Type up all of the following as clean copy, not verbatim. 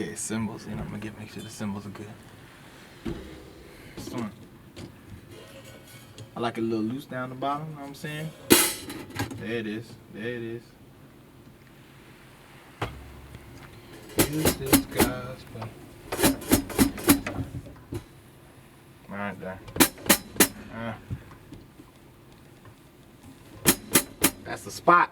Okay, cymbals. I'm gonna make sure the cymbals are good. This one. I like it a little loose down the bottom. You know what I'm saying? There it is. Use this gospel. Right there. That's the spot.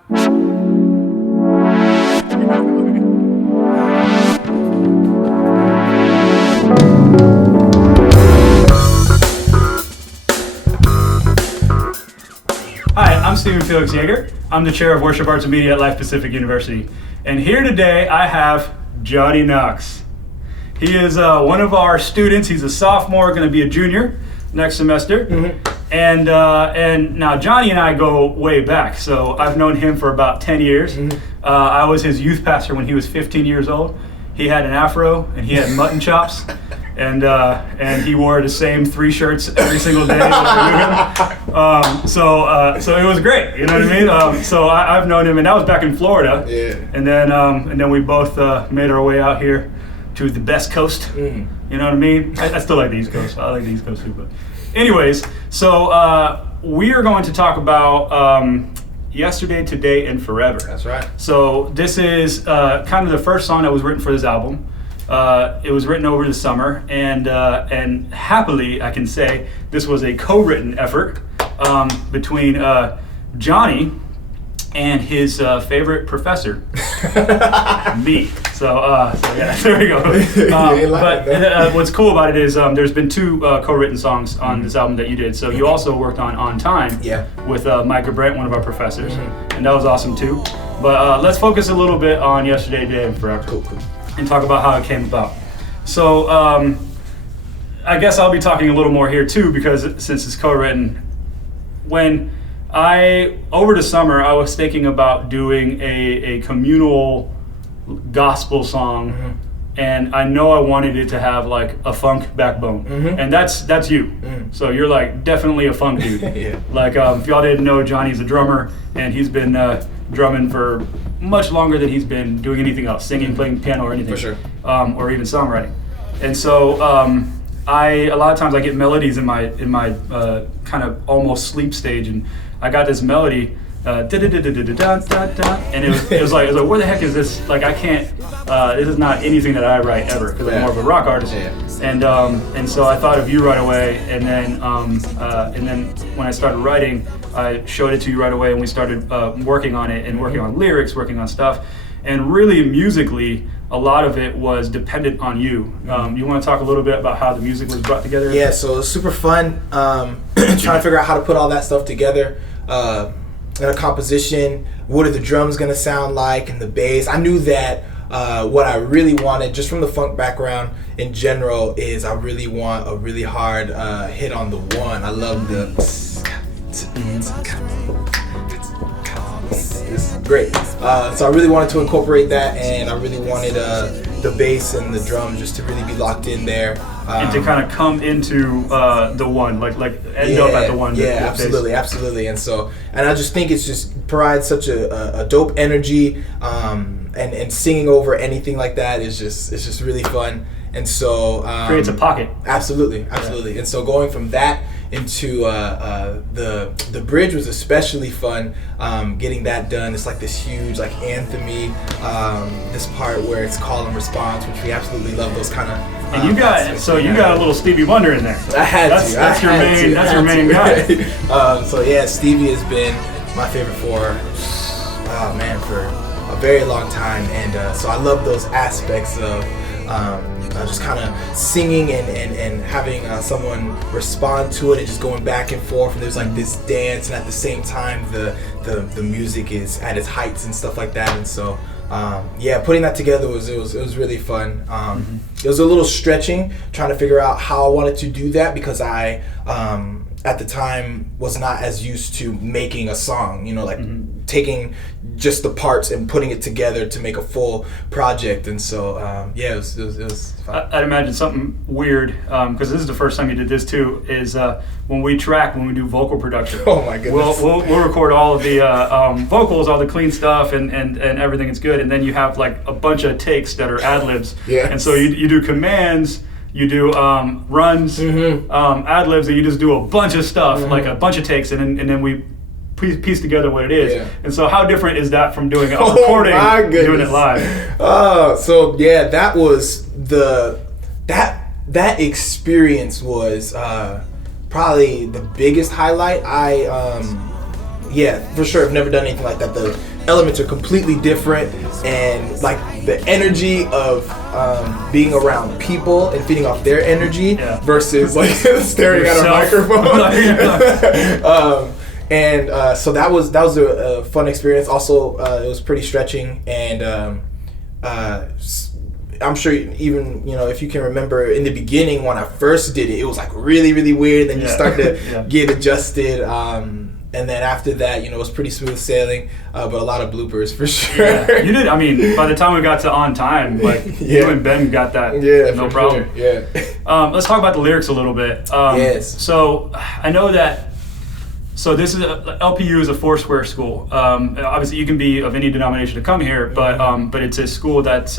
Hi, I'm Felix-Jager. I'm the chair of Worship Arts and Media at Life Pacific University. And here today I have Johnny Knox. He is one of our students. He's a sophomore, going to be a junior next semester. Mm-hmm. And now Johnny and I go way back. So I've known him for about 10 years. Mm-hmm. I was his youth pastor when he was 15 years old. He had an afro and he had mutton chops. And he wore the same 3 shirts every single day. So it was great, you know what I mean? So I've known him, and that was back in Florida. Yeah. And then we both made our way out here to the best coast. Mm. You know what I mean? I still like the East Coast. I like the East Coast too. But anyways, so we are going to talk about Yesterday, Today, and Forever. That's right. So this is kind of the first song that was written for this album. It was written over the summer, and happily I can say this was a co-written effort between Johnny and his favorite professor, me. So yeah, there we go. But what's cool about it is there's been 2 co-written songs on this album that you did. So you also worked on Time with Micah Brent, one of our professors, and that was awesome too. But let's focus a little bit on Yesterday, Today, and Forever. Cool. And talk about how it came about. So I guess I'll be talking a little more here too, because since it's co-written, over the summer I was thinking about doing a communal gospel song, and I know I wanted it to have like a funk backbone, and that's you. So you're like definitely a funk dude. Yeah. Like if y'all didn't know, Johnny's a drummer, and he's been drumming for much longer than he's been doing anything else, singing, playing piano, or anything. For sure. Or even songwriting. And so a lot of times I get melodies in my kind of almost sleep stage, and I got this melody, and it was like where the heck is this? Like I can't. This is not anything that I write ever, because I'm more of a rock artist. Yeah. And so I thought of you right away, and then when I started writing, I showed it to you right away, and we started working on it and working on lyrics, working on stuff, and really musically, a lot of it was dependent on you. You want to talk a little bit about how the music was brought together? Yeah, so it was super fun trying to figure out how to put all that stuff together. In a composition, what are the drums going to sound like, and the bass. I knew that what I really wanted, just from the funk background in general, is I really want a really hard hit on the one. I love the... This is great. So I really wanted to incorporate that, and I really wanted the bass and the drum just to really be locked in there. And to kind of come into the one, like end up at the one. Yeah, absolutely. And I just think it's just provides such a dope energy, and singing over anything like that is just really fun. And so creates a pocket. Absolutely. Yeah. And so going from that into the bridge was especially fun. Getting that done, it's like this huge like anthemy, this part where it's call and response, which we absolutely love those kind of. And you got a little Stevie Wonder in there. I had to. That's your main guy. So yeah, Stevie has been my favorite for a very long time, and so I love those aspects of. Just kind of singing and having someone respond to it, and just going back and forth, and there's like this dance, and at the same time the music is at its heights and stuff like that. And so putting that together was really fun. It was a little stretching trying to figure out how I wanted to do that, because I at the time was not as used to making a song, like taking just the parts and putting it together to make a full project. And so, it was fun. I'd imagine something weird, because this is the first time you did this too, is when we do vocal production. Oh my goodness. We'll record all of the vocals, all the clean stuff, and everything is good. And then you have like a bunch of takes that are ad-libs. Yeah. And so you do commands, you do runs, ad-libs, and you just do a bunch of stuff, like a bunch of takes, and then we piece together what it is. Yeah. And so how different is that from doing a recording, doing it live? That was that experience was probably the biggest highlight. For sure, I've never done anything like that. The elements are completely different, and like the energy of being around people and feeding off their energy versus like staring at a microphone. So that was a fun experience. Also, it was pretty stretching, and I'm sure even if you can remember in the beginning when I first did it, it was like really, really weird. Then you start to get adjusted, and then after that, it was pretty smooth sailing, but a lot of bloopers for sure. Yeah. You did. I mean, by the time we got to On Time, like you and Ben got that, no problem. Sure. Yeah. Let's talk about the lyrics a little bit. Yes. So I know that. So this is LPU is a Foursquare school. Obviously, you can be of any denomination to come here, but it's a school that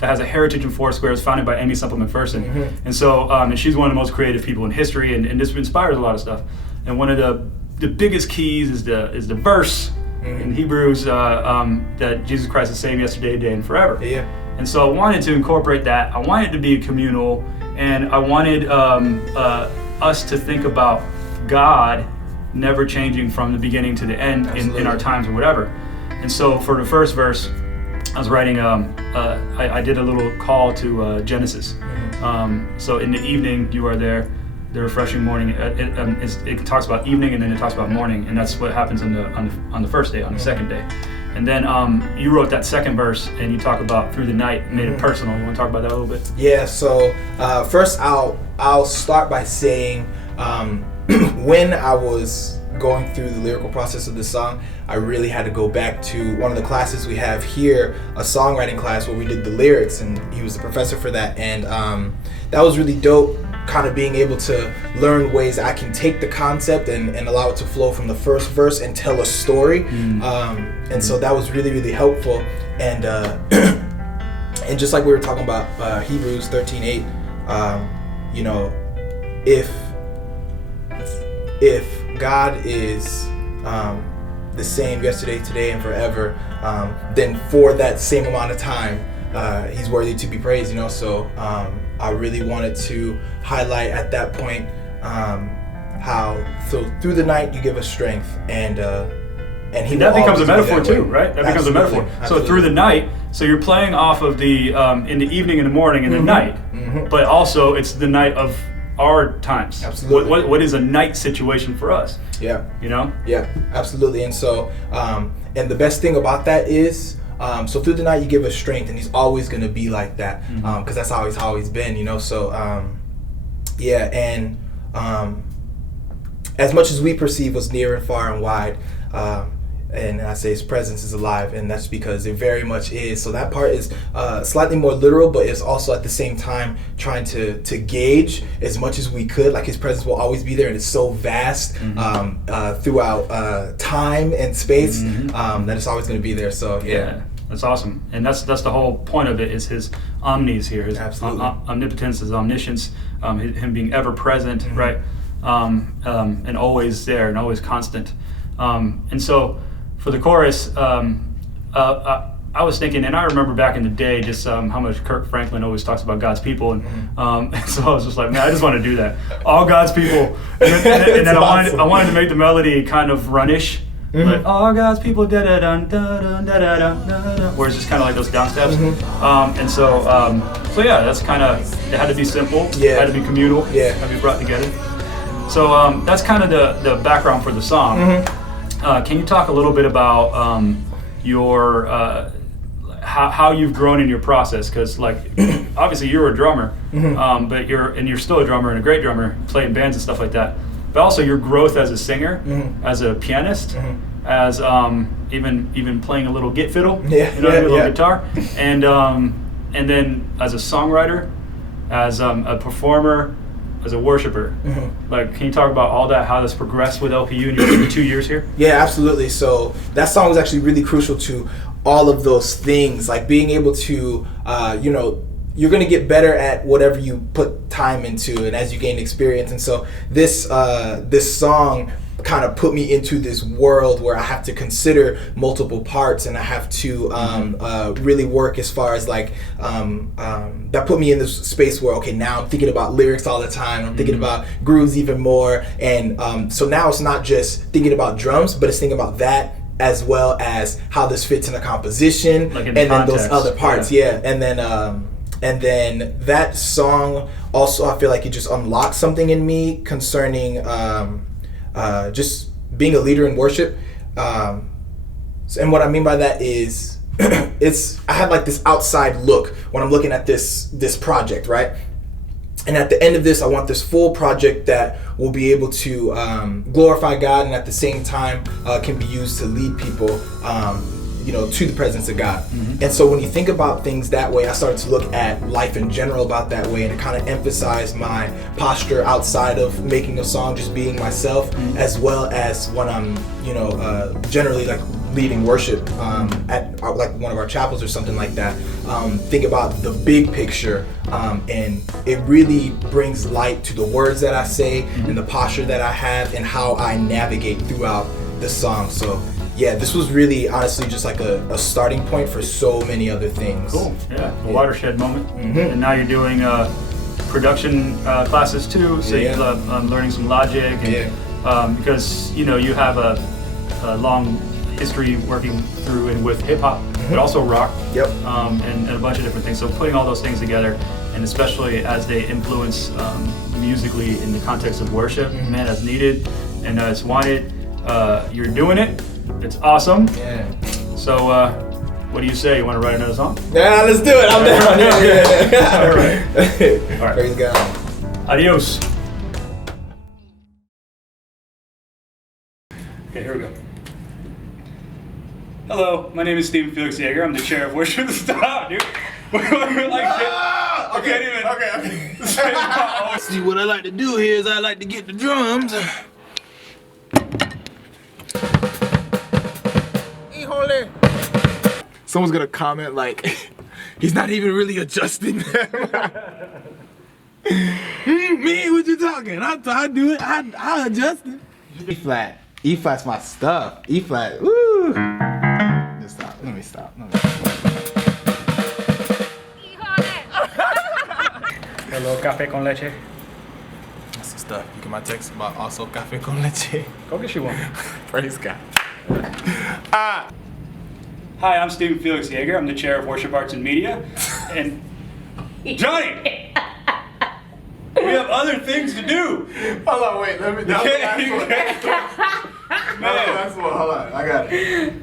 has a heritage in Foursquare. It's founded by Amy Semple McPherson, and so and she's one of the most creative people in history, and this inspires a lot of stuff. And one of the biggest keys is the verse in Hebrews that Jesus Christ is the same yesterday, today, and forever. Yeah. And so I wanted to incorporate that. I wanted it to be communal, and I wanted us to think about God never changing from the beginning to the end in our times or whatever. And so for the first verse, I was writing, I did a little call to Genesis. So in the evening, you are there, the refreshing morning. It talks about evening, and then it talks about morning, and that's what happens on the first day, on the second day. And then you wrote that second verse, and you talk about through the night, made it personal. You want to talk about that a little bit? Yeah. So first, I'll start by saying when I was going through the lyrical process of this song, I really had to go back to one of the classes we have here, a songwriting class where we did the lyrics, and he was the professor for that, and that was really dope, kind of being able to learn ways I can take the concept and allow it to flow from the first verse and tell a story. And so that was really, really helpful. And and just like we were talking about Hebrews 13:8, if God is the same yesterday, today, and forever, then for that same amount of time, he's worthy to be praised, So I really wanted to highlight at that point how through the night you give us strength, and he that becomes a metaphor too, way. right? That becomes a metaphor. Absolutely. So through the night, so you're playing off of the in the evening, in the morning, and the night, but also it's the night of our times. Absolutely. What is a night situation for us? Yeah. Yeah, absolutely. And so and the best thing about that is so through the night you give us strength, and he's always going to be like that, because that's how he's always been, So and as much as we perceive what's near and far and wide, and I say his presence is alive, and that's because it very much is. So that part is slightly more literal, but it's also at the same time trying to gauge as much as we could. Like his presence will always be there, and it's so vast throughout time and space that it's always going to be there. So yeah. That's awesome, and that's the whole point of it, is his omnis here, his omnipotence, his omniscience, him being ever present, right, and always there and always constant. And so for the chorus, I was thinking, and I remember back in the day just how much Kirk Franklin always talks about God's people, and so I was just like, man, I just want to do that, all God's people, and then I wanted to make the melody kind of runish. Like, all God's people, da da da da da da da, where it's just kind of like those down steps, and so yeah, that's kind of, it had to be simple, it had to be communal, had to be brought together. So that's kind of the background for the song. Can you talk a little bit about your how you've grown in your process? Because like obviously you're a drummer, but you're still a drummer and a great drummer, playing bands and stuff like that. but also your growth as a singer, Mm-hmm. as a pianist, Mm-hmm. as even playing a little git fiddle, Yeah, you know, yeah, a little yeah. guitar, and then as a songwriter, as a performer, as a worshiper. Mm-hmm. Like, can you talk about all that, how that's progressed with LPU in your 2 years here? Yeah, absolutely. So that song was actually really crucial to all of those things, like being able to, you know, you're going to get better at whatever you put time into and as you gain experience. And so this song kind of put me into this world where I have to consider multiple parts, and I have to really work as far as like that put me in this space where, okay, now I'm thinking about lyrics all the time. I'm thinking about grooves even more. And so now it's not just thinking about drums, but it's thinking about that as well as how this fits in a composition, Like in and then context. those other parts. Yeah. And then that song also, I feel like it just unlocked something in me concerning just being a leader in worship. And what I mean by that is I have like this outside look when I'm looking at this project, right? And at the end of this, I want this full project that will be able to glorify God, and at the same time can be used to lead people you know, to the presence of God. Mm-hmm. And so when you think about things that way, I started to look at life in general about that way, and it kind of emphasized my posture outside of making a song, just being myself, as well as when I'm, you know, generally like leading worship at like one of our chapels or something like that. Think about the big picture, and it really brings light to the words that I say and the posture that I have and how I navigate throughout the song. So yeah, this was really honestly just like a starting point for so many other things. Cool. Yeah, a watershed moment. Mm-hmm. And now you're doing production classes too, so Yeah. you're learning some logic, and because you know you have a long history working through and with hip hop, but also rock. Yep. And a bunch of different things. So putting all those things together, and especially as they influence musically in the context of worship, man, as needed and as wanted, you're doing it. It's awesome. Yeah. So, what do you say? You want to write another song? Yeah, let's do it. I'm down. Yeah. All right. All right. Praise God. Adios. Okay, here we go. Hello, my name is Stephen Felix-Jager. I'm the chair of worship. Stop, dude. Okay. See, what I like to do here is I like to get the drums. Someone's gonna comment like, he's not even really adjusting them. Me, what you talking? I do it. I adjust it. E flat. E flat's my stuff. E flat. Woo. Just stop. Let me stop. Hello, café con leche. That's the stuff. You get my text about also café con leche. Go get you one. Praise God. Hi, I'm Stephen Felix-Jager. I'm the chair of worship arts and media. And Johnny, we have other things to do. Hold on, wait. Let me. You can't. Hold on, I got it.